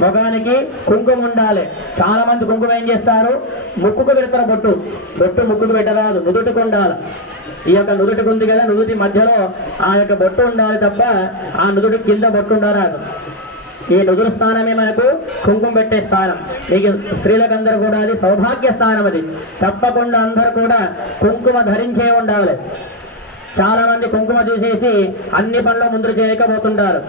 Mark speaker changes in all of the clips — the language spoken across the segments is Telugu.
Speaker 1: ముఖానికి కుంకుమ ఉండాలి. చాలా మంది కుంకుమ ఏం చేస్తారు? ముక్కుకు పెడతారు బొట్టు. బొట్టు ముక్కుకు పెట్టరాదు నుదుటికి ఉండాలి ఈ యొక్క నుదుటికి ఉంది కదా నుదుటి మధ్యలో ఆ యొక్క బొట్టు ఉండాలి తప్ప ఆ నుదుటి కింద బొట్టు ఉండరాదు. ఈ నుదురు స్థానమే మనకు కుంకుమ పెట్టే స్థానం. మీకు స్త్రీలకందరూ కూడా అది సౌభాగ్య స్థానం అది. తప్పకుండా అందరూ కూడా కుంకుమ ధరించే ఉండాలి. చాలా మంది కుంకుమ తీసేసి అన్ని పనులు ముందు చేయకపోతుంటారు.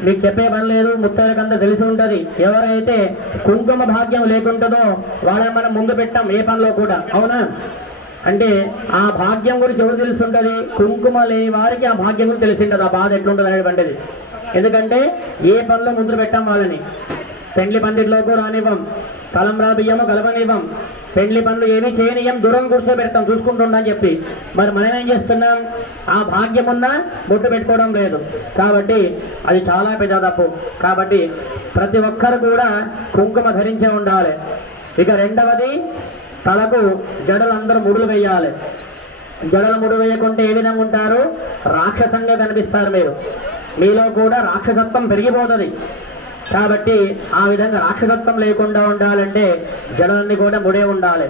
Speaker 1: మీకు చెప్పే పని లేదు ముత్తైలకంతా తెలిసి ఉంటుంది. ఎవరైతే కుంకుమ భాగ్యం లేకుంటుందో వాళ్ళని మనం ముందు పెట్టాం ఏ పనిలో కూడా. అవునా? అంటే ఆ భాగ్యం గురించి ఎవరు తెలుసుంటుంది? కుంకుమ లేని వారికి ఆ భాగ్యం గురించి తెలిసింటుంది. ఆ బాధ ఎట్లుంటుంది అనేటువంటిది ఎందుకంటే ఏ పనిలో ముందు పెట్టాం వాళ్ళని. పెండ్లి పండిట్లోకి రానివ్వం. తలంబ్రా బియ్యము కలపనివ్వం. పెండ్లి పనులు ఏమీ చేయనియం దూరం కూర్చోబెడతాం చూసుకుంటుండని చెప్పి. మరి మనం ఏం చేస్తున్నాం? ఆ భాగ్యం ఉన్నా బొట్టు పెట్టుకోవడం లేదు. కాబట్టి అది చాలా పెద్ద తప్పు. కాబట్టి ప్రతి ఒక్కరు కూడా కుంకుమ ధరించే ఉండాలి. ఇక రెండవది తలకు జడలు అందరూ ముడులు వేయాలి. జడలు ముడు వేయకుంటే ఏ విధంగా ఉంటారు? రాక్షసంగా కనిపిస్తారు మీరు. మీలో కూడా రాక్షసత్వం పెరిగిపోతుంది. కాబట్టి ఆ విధంగా రాక్షసత్వం లేకుండా ఉండాలంటే జనులన్నీ కూడా ముడే ఉండాలి.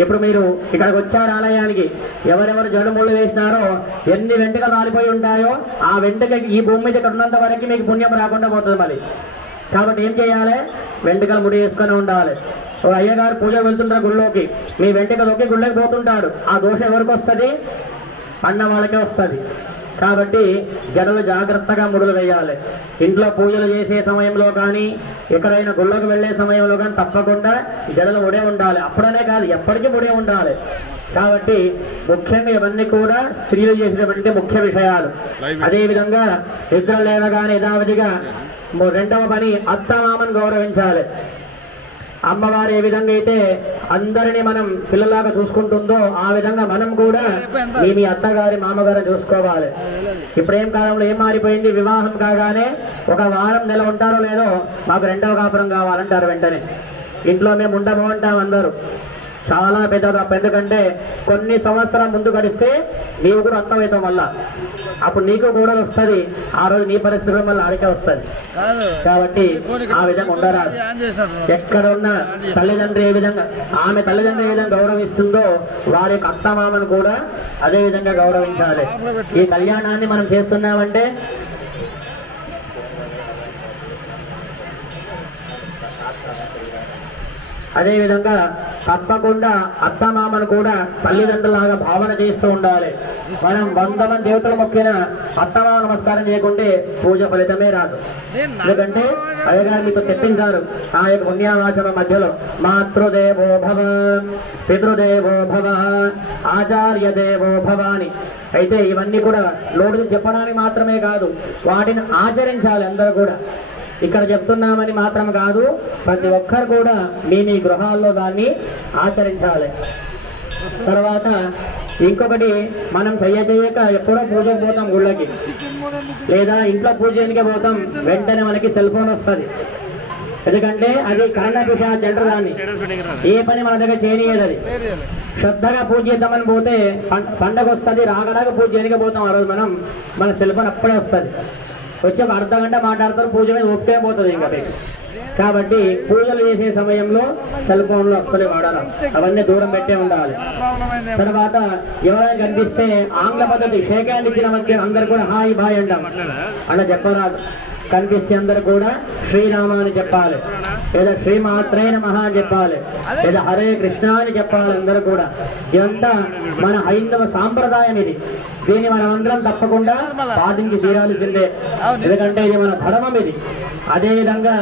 Speaker 1: ఇప్పుడు మీరు ఇక్కడికి వచ్చారు ఆలయానికి ఎవరెవరు జడముళ్ళు వేసినారో ఎన్ని వెంటకలు రాలిపోయి ఉంటాయో ఆ వెంటకకి ఈ భూమి మీద ఇక్కడ ఉన్నంత వరకు మీకు పుణ్యం రాకుండా పోతుంది మరి కాబట్టి ఏం చేయాలి? వెంటకలు ముడి వేసుకొని ఉండాలి. ఓ అయ్యగారు పూజ వెళ్తుంటారు గుళ్ళోకి. మీ వెంట్రుకలోకి గుళ్ళకి పోతుంటాడు. ఆ దోషం ఎవరికి వస్తుంది? అన్న వాళ్ళకే వస్తుంది. కాబట్టి జడలు జాగ్రత్తగా ముడులు వేయాలి. ఇంట్లో పూజలు చేసే సమయంలో కానీ ఎక్కడైనా గుళ్ళకు వెళ్ళే సమయంలో కానీ తప్పకుండా జడలు ముడే ఉండాలి. అప్పుడనే కాదు ఎప్పటికీ ముడే ఉండాలి. కాబట్టి ముఖ్యంగా ఇవన్నీ కూడా స్త్రీలు చేసినటువంటి ముఖ్య విషయాలు. అదేవిధంగా నిద్ర లేవగానే యథావిధిగా రెండవ పని అత్తమామను గౌరవించాలి. అమ్మవారు ఏ విధంగా అయితే అందరిని మనం పిల్లలాగా చూసుకుంటుందో ఆ విధంగా మనం కూడా మీ మీ అత్తగారి మామగారు చూసుకోవాలి. ఇప్పుడేం కాలంలో ఏం మారిపోయింది? వివాహం కాగానే ఒక వారం నెల ఉంటారో లేదో మాకు రెండవ కాపురం కావాలంటారు వెంటనే. ఇంట్లో మేము ఉండము అంటాం అందరూ. చాలా పెద్ద తప్పు. ఎందుకంటే కొన్ని సంవత్సరాల ముందు గడిస్తే నీవు కూడా అర్థమవుతాం వల్ల అప్పుడు నీకు కూడా వస్తుంది. ఆ రోజు నీ పరిస్థితి మళ్ళీ ఆడికే వస్తుంది. కాబట్టి ఆ విధంగా ఉండరాదు. ఎక్కడ ఉన్న తల్లిదండ్రి ఏ విధంగా ఆమె తల్లిదండ్రి ఏ విధంగా గౌరవిస్తుందో వారి యొక్క అత్తమామను కూడా అదే విధంగా గౌరవించాలి. ఈ కళ్యాణాన్ని మనం చేస్తున్నామంటే అదేవిధంగా తప్పకుండా అత్తమామను కూడా తల్లిదండ్రులాగా భావన చేస్తూ ఉండాలి. మనం వంద మంది దేవతలు మొక్కిన అత్తమామ నమస్కారం చేయకుంటే పూజ ఫలితమే రాదు. ఎందుకంటే అయ్యగారు మీతో చెప్పించారు ఆ యొక్క పుణ్యావాచన మధ్యలో మాతృదేవో భవ పితృదేవో భవ ఆచార్య దేవో భవ అని అయితే ఇవన్నీ కూడా నోటికి చెప్పడానికి మాత్రమే కాదు వాటిని ఆచరించాలి అందరూ కూడా. ఇక్కడ చెప్తున్నామని మాత్రం కాదు ప్రతి ఒక్కరు కూడా మీ మీ గృహాల్లో దాన్ని ఆచరించాలి. తర్వాత ఇంకొకటి మనం చెయ్య చెయ్యక ఎప్పుడో పూజకు పోతాం గుళ్ళకి. లేదా ఇంట్లో పూజ చేయడానికి పోతాం వెంటనే మనకి సెల్ ఫోన్ వస్తుంది. ఎందుకంటే అది కరెంట్ విషయాలు అంటారు దాన్ని. ఏ పని మన దగ్గర చేయనియదు అది. శ్రద్ధగా పూజ చేద్దామని పోతే పండగ వస్తుంది రాగడాక పూజ చేయడానికి పోతాం ఆ రోజు మనం. మన సెల్ ఫోన్ అప్పుడే వస్తుంది. వచ్చి ఒక అర్ధ గంట మాట్లాడతారు పూజ మీద ఒప్పే పోతుంది ఇంకా మీకు. కాబట్టి పూజలు చేసే సమయంలో సెల్ ఫోన్లు అస్సలు వాడాలి. అవన్నీ దూరం పెట్టే ఉండాలి. తర్వాత ఎవరైనా కనిపిస్తే ఆంగ్ల పద్ధతి షేక్ హ్యాండ్ ఇచ్చిన మంచి అందరు కూడా హాయ్ బాయ్ అంటాం. అలా చెప్పరాదు. కనిపిస్తే అందరు కూడా శ్రీరామ అని చెప్పాలి. లేదా శ్రీమాత్రే నమః అని చెప్పాలి. లేదా హరే కృష్ణ అని చెప్పాలి అందరూ కూడా. ఇదంతా మన హైందవ సాంప్రదాయం ఇది దీన్ని మనం అందరం తప్పకుండా పాటించి తీరాల్సిందే. ఎందుకంటే ఇది మన ధర్మం ఇది. అదే విధంగా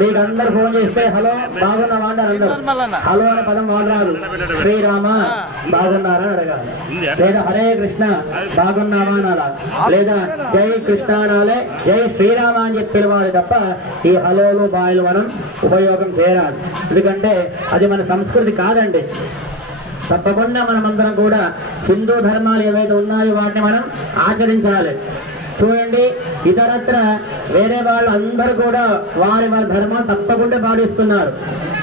Speaker 1: మీకు అందరు ఫోన్ చేస్తే హలో బాగున్నావా అంటారు అందరూ? హలో అనే పదం వాడరాదు. శ్రీరామ బాగున్నారా? అడగాలి. లేదా హరే కృష్ణ బాగున్నావా? అనాలా లేదా జై కృష్ణ అనాలే జై శ్రీరామ అని చెప్పి పిలవాలి తప్ప ఈ హలోలు బాయలు మనం ఉపయోగం చేయరాదు. ఎందుకంటే అది మన సంస్కృతి కాదండి. తప్పకుండా మనమందరం కూడా హిందూ ధర్మాలు ఏవైతే ఉన్నాయో వాటిని మనం ఆచరించాలి. చూడండి ఇతరత్ర వేరే వాళ్ళు అందరూ కూడా వారి వారి ధర్మం తప్పకుండా పాటిస్తున్నారు.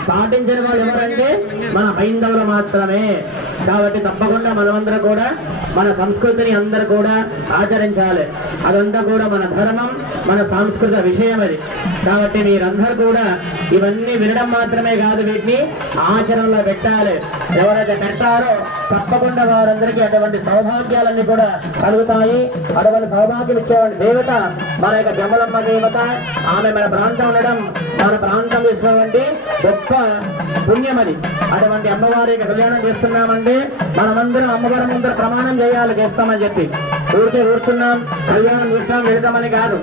Speaker 1: పాటించిన వాళ్ళు ఎవరంటే మన హైందవులు మాత్రమే. కాబట్టి తప్పకుండా మనమందరం కూడా మన సంస్కృతిని అందరూ కూడా ఆచరించాలి. అదంతా కూడా మన ధర్మం మన సాంస్కృతిక విషయం అది. కాబట్టి మీరందరూ కూడా ఇవన్నీ వినడం మాత్రమే కాదు వీటిని ఆచరణలో పెట్టాలి. ఎవరైతే పెడతారో తప్పకుండా వారందరికీ అటువంటి సౌభాగ్యాలన్నీ కూడా కలుగుతాయి. అటువంటి సౌభాగ్యం ఇచ్చేవాడి దేవత మన యొక్క జమలమ్మ దేవత ఆమె మన ప్రాంతం ఉండడం మన ప్రాంతం చేసినటువంటి గొప్ప పుణ్యం అది అటువంటి అమ్మవారి కళ్యాణం చేస్తున్నామంటే మనమందరం అమ్మవారి ముందర ప్రమాణం చేయాలి చేస్తామని చెప్పి. ఊరికే కూర్చున్నాం కళ్యాణం చూస్తాం వెళ్తామని కాదు.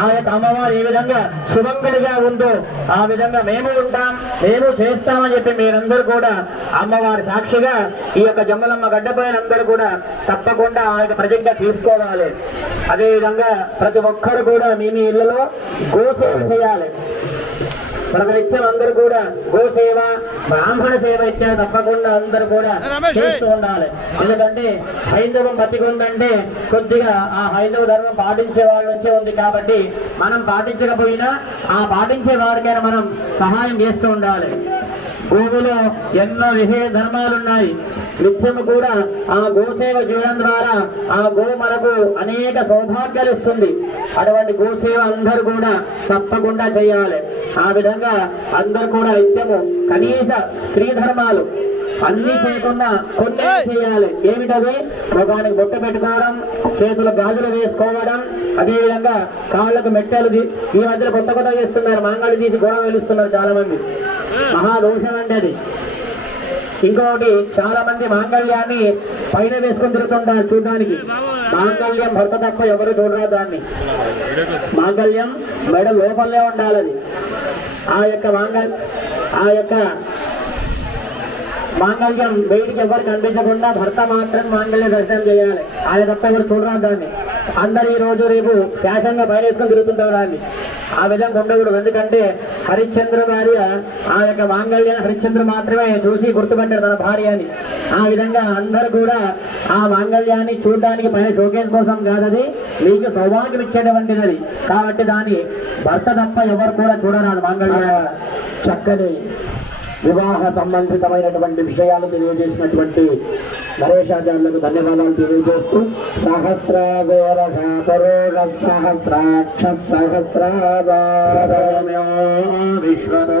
Speaker 1: ఆ యొక్క అమ్మవారు ఏ విధంగా సుమంగళిగా ఉందో ఆ విధంగా మేము ఉంటాం మేము చేస్తామని చెప్పి మీరందరూ కూడా అమ్మవారి సాక్షిగా ఈ యొక్క జమ్మలమ్మ గడ్డపైన అందరూ కూడా తప్పకుండా ఆ యొక్క ప్రతిజ్ఞ తీసుకోవాలి. అదేవిధంగా ప్రతి ఒక్కరు కూడా మీ మీ ఇళ్ళలో గోసేవ చేయాలి. ప్రతినిత్యం అందరూ కూడా గోసేవ బ్రాహ్మణ సేవ ఇచ్చిన తప్పకుండా అందరూ కూడా చేస్తూ ఉండాలి. ఎందుకంటే హైందవం బతికి ఉందంటే కొద్దిగా ఆ హైందవ ధర్మం పాటించే వాళ్ళ నుంచే ఉంది కాబట్టి మనం పాటించకపోయినా ఆ పాటించే వారికైనా మనం సహాయం చేస్తూ ఉండాలి. భూమిలో ఎన్నో విధేయ ధర్మాలు నిత్యము కూడా ఆ గోసేవ చేయడం ద్వారా ఆ గో మనకు అనేక సౌభాగ్యాలు ఇస్తుంది. అటువంటి గోసేవ అందరూ కూడా తప్పకుండా చేయాలి. ఆ విధంగా అందరూ కూడా నిత్యము కనీస స్త్రీ ధర్మాలు అన్ని చేయకుండా కొన్ని చేయాలి. ఏమిటది? ముఖానికి బొట్ట పెట్టుకోవడం చేతుల గాజులు వేసుకోవడం అదే విధంగా కాళ్ళకు మెట్టెలు ఈ మధ్యలో కొత్త కొత్త చేస్తున్నారు మాంగాళ్ళు తీసి గొడవ వెలుస్తున్నారు చాలా మంది మహాదోషం అండి అది. ఇంకొకటి చాలా మంది మాంగళ్యాన్ని పైన వేసుకొని తిరుగుతుంటారు చూడడానికి. మాంగళ్యం భర్త తప్ప ఎవరు చూడరా దాన్ని? మాంగళ్యం మెడ లోపలే ఉండాలని ఆ యొక్క మాంగల్ ఆ యొక్క మాంగళ్యం బయటికి ఎవరు కనిపించకుండా భర్త మాత్రం మాంగళ్య దర్శనం చేయాలి. ఆయన తప్ప ఎవరు చూడరా దాన్ని? అందరు ఈ రోజు రేపు ఫ్యాషన్గా బయట వేసుకొని తిరుగుతుంటారు దాన్ని. ఆ విధంగా ఉండకూడదు. ఎందుకంటే హరిశ్చంద్ర భార్య ఆ యొక్క మాంగళ్యాన్ని హరిశ్చంద్ర మాత్రమే చూసి గుర్తుపట్టారు తన భార్య అని. ఆ విధంగా అందరూ కూడా ఆ మాంగళ్యాన్ని చూడడానికి పైన షోకేస్ కోసం కాదది మీకు సౌభాగ్యం ఇచ్చేటువంటిది అది కాబట్టి దాని భర్త తప్ప ఎవరు కూడా చూడరాదు మాంగళ్య.
Speaker 2: చక్కని వివాహ సంబంధితమైనటువంటి విషయాలు తెలియజేసినటువంటి నరేషాచార్యులకు ధన్యవాదాలు తెలియజేస్తూ సహస్రాజరష పరోగ సహస్రాక్ష సహస్రాభారమ్యో
Speaker 1: విశ్వతో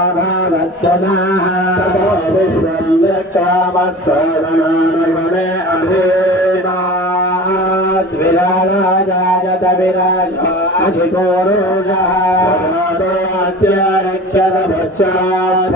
Speaker 2: విశ్వం విక్రమత్సరణే అభిరాజాయత విరాజ అధికోరుషాత్యరక్షర పురుషేణ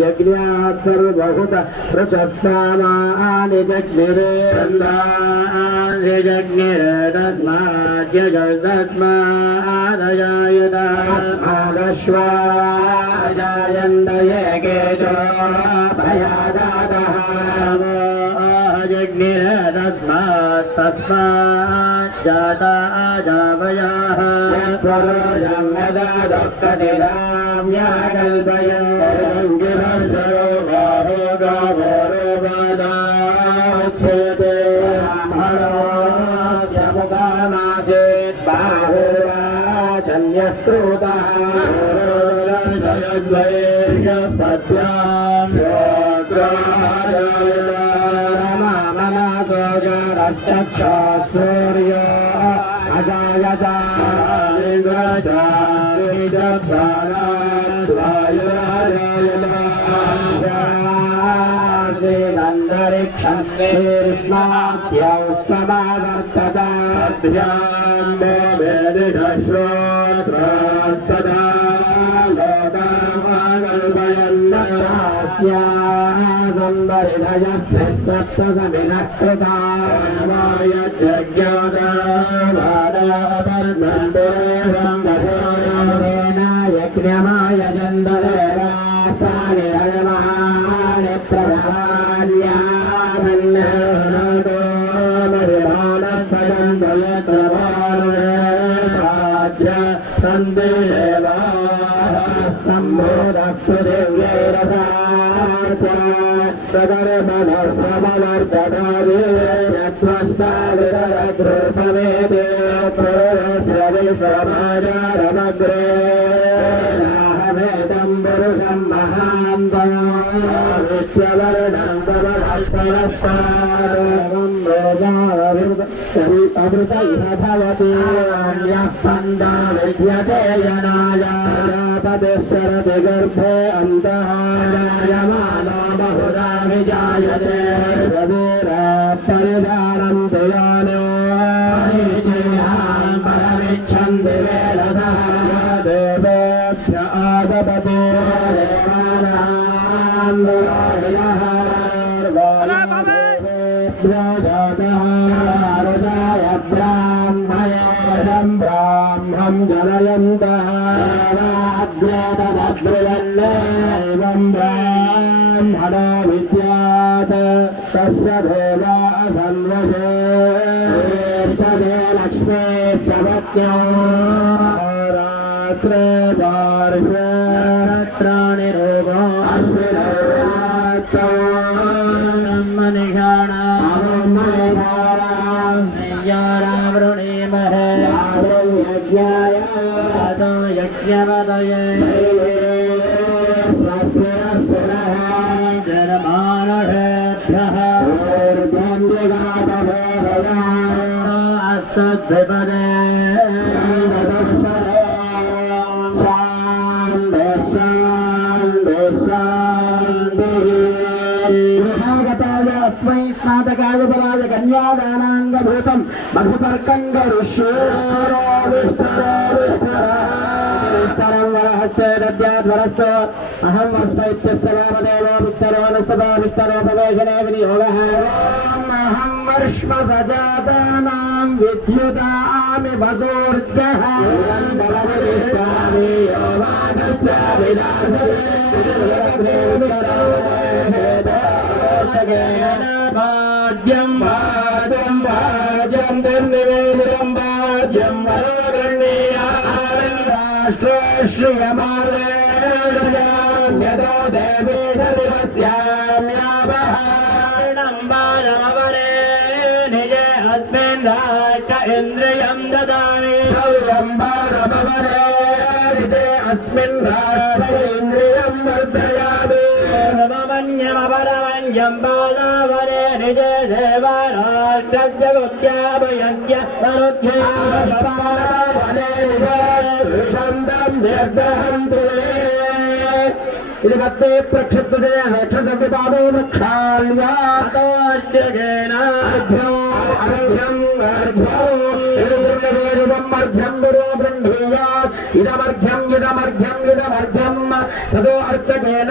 Speaker 2: यज्ञात् सर्वभूत ऋचस्सामानि जग्निरे अन्धानि जग्निरे तस्माद्यगदस्मादजायदास्मादश्वाजायन्दये केचो भयादातः
Speaker 1: जग्निरे तस्मात् तस्मात् जाता आजावयाः
Speaker 2: पुरुषं यदा दुःखदिनां याकल्पयन् बाहो गावोरुपदाक्षेते ब्राह्मणो मुखामासीत् बाहुरा सूर्य अजायता न्दरिक्षं शीर्ष्णाद्यौ समावर्तताभ्यां सम्बरिधयस्मिः सुन्दरिधयस्पृशप्तसमिनकृताय यज्ञमाय चन्दरेवास्तानि हरिमाणि प्रभार्यामन्नोदोमरिमानसयन्दयप्रभारुणे साध्य సమవర్తనాది ద్రూపవేదే శ్రవి సమాజారమగ్రే రాహవేదం పురుషం మహాంతం విశ్వవర్ణం అమృత ఇహ భవతి యః పండా విద్యతే యనాయా तदिश्चरति गर्भे अन्धः बहुधा विजायते। स्वदूरा लक्ष्मे प्रवत्यो रात्रे पार्श्वे స్నాతకాయపరాజ కన్యాదానాంగభూతం మధుపర్కంగరుష్యోస్తరం వరహస్తే దద్యాద్వరస్థ అహం వస్త ఇత్యస్య వామదేవో విస్తరో నిస్తతో విస్తరోపవేశనే వినియోగ अहं वर्ष्म सजातानां विद्युतामि वसोर्जः बलविष्टामि योवानस्य भाग्यं भाजं भाजं धन्यवेदं भाग्यं राष्ट्रश्रियमालयदा देवेशदिवस्याम्यावहारणं इन्द्रियं ददामि सौर्यं बालमवरे निजे अस्मिन् राष्ट्र इन्द्रियं वर्धयामि नममन्यमपरमन्यं बालावरे निज देवराष्ट्रस्य गुप्त्याभयज्ञ मरुद्यावने निर्दहं ఇది ഇടത്തെ പ്രക്ഷുബ്ധതയെ രക്ഷസംവിധാനവും ഇതമർഘ്യം ഇതമർഘ്യം ഇതമർഘം തതോ അർച്ചകേന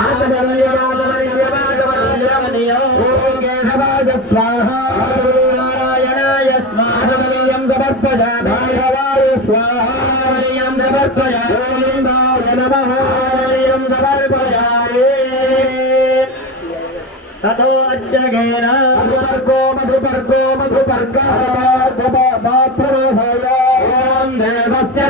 Speaker 2: ആസമനീയവാദമനീയവാദമനീയോഗേണവാദ സ്വാഹ നാരായണായ സ്വാഹമനീയം സമർപ്പജ ഭൈരവായ സ്വാഹാമനീയം സമർപ്പജ ഗോവിന്ദായ നമഃ స్వాహ నారాయణాయ స్వాహమనీయం సమర్పయామాయ స్వాహమనీయం సమర్పయాయ నమః హరియం సమర్పయామి తతో అజ్జగేన మధుపర్గో మధుపర్గో మధుపర్గ మాత్రమోహయం దేవస్య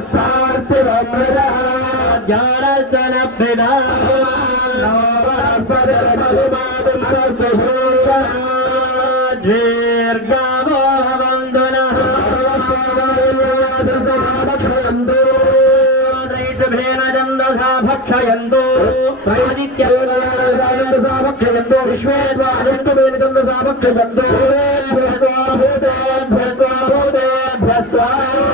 Speaker 2: ప్రాదమిద ప్రాయవే అశ్వినో భూతే హస్తాభ్యాం ఓం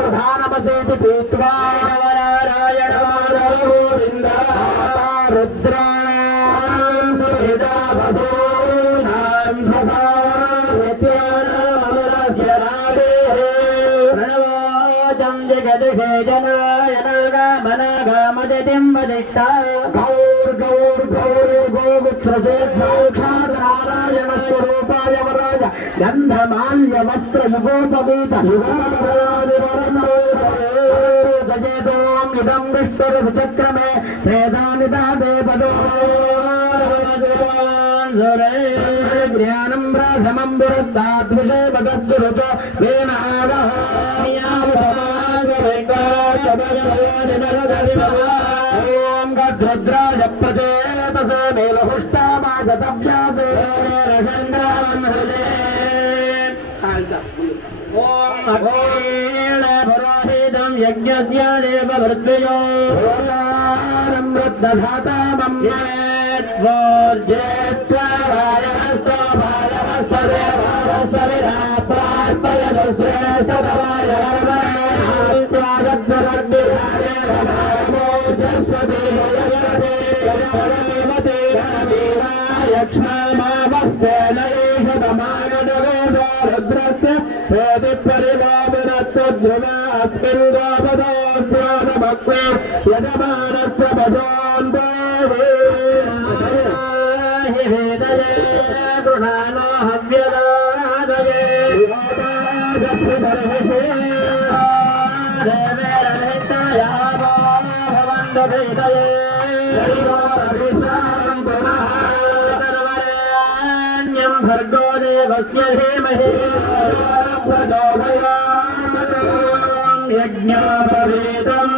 Speaker 2: ప్రధానమసేతి పీత్వా
Speaker 1: నారాయణ మాధవ
Speaker 2: గోవింద రుద్రాణాం సుహితా వసూనాం స్వసారత్యానామరస్య రాగేః
Speaker 1: ప్రణవోజం జగదిషే జనాయ నాగమనగమదిం వదిష్ట
Speaker 2: గౌర్ గౌర్ గౌర్ గంధమాల్య వస్త్ర యుగోపవీత జయేదోం ఇదం విష్ణుర్ విచక్రమే వేదాని దాదే పదో జ్ఞానం బ్రాహ్మం పురస్తాద్విషే పదస్సు రుచో వేణ ఓం గద్రుద్రాయ ప్రచేతసే మేలహుష్టామాగతవ్యాసే రషండావం హృదయ
Speaker 1: ఓం అగ్నేణ పురోహితం యజ్ఞస్య దేవవృద్భయో
Speaker 2: వృద్ధధాతామం పరివామినత్వద్రువాస్మిన్ గోపదోస్వాదభక్తే యజమానత్వ భజోన్ దేవే
Speaker 1: వేదయే గృహాణో హవ్యదాదయే భవంతు యజ్ఞాపవేదం